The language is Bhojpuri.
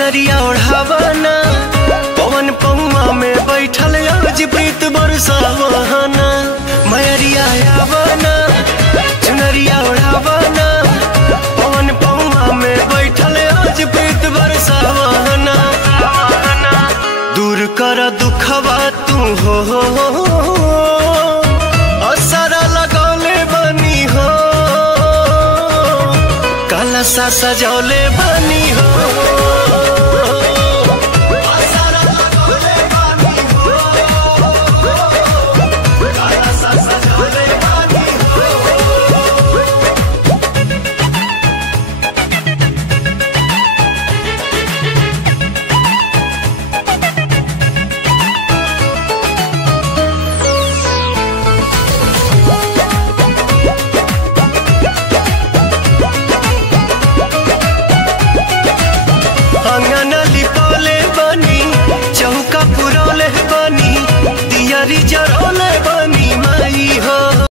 चुनरिया ओढ़ावाना पवन पौआ में बैठल आज प्रीत बरसावाना मयरिया आवाना चुनरिया ओढ़ावाना पवन पौआ में बैठल आज प्रीत बरसावाना दूर कर दुखवा तू हो असरा लगौले बनी हो काला सा सजौले बनी हो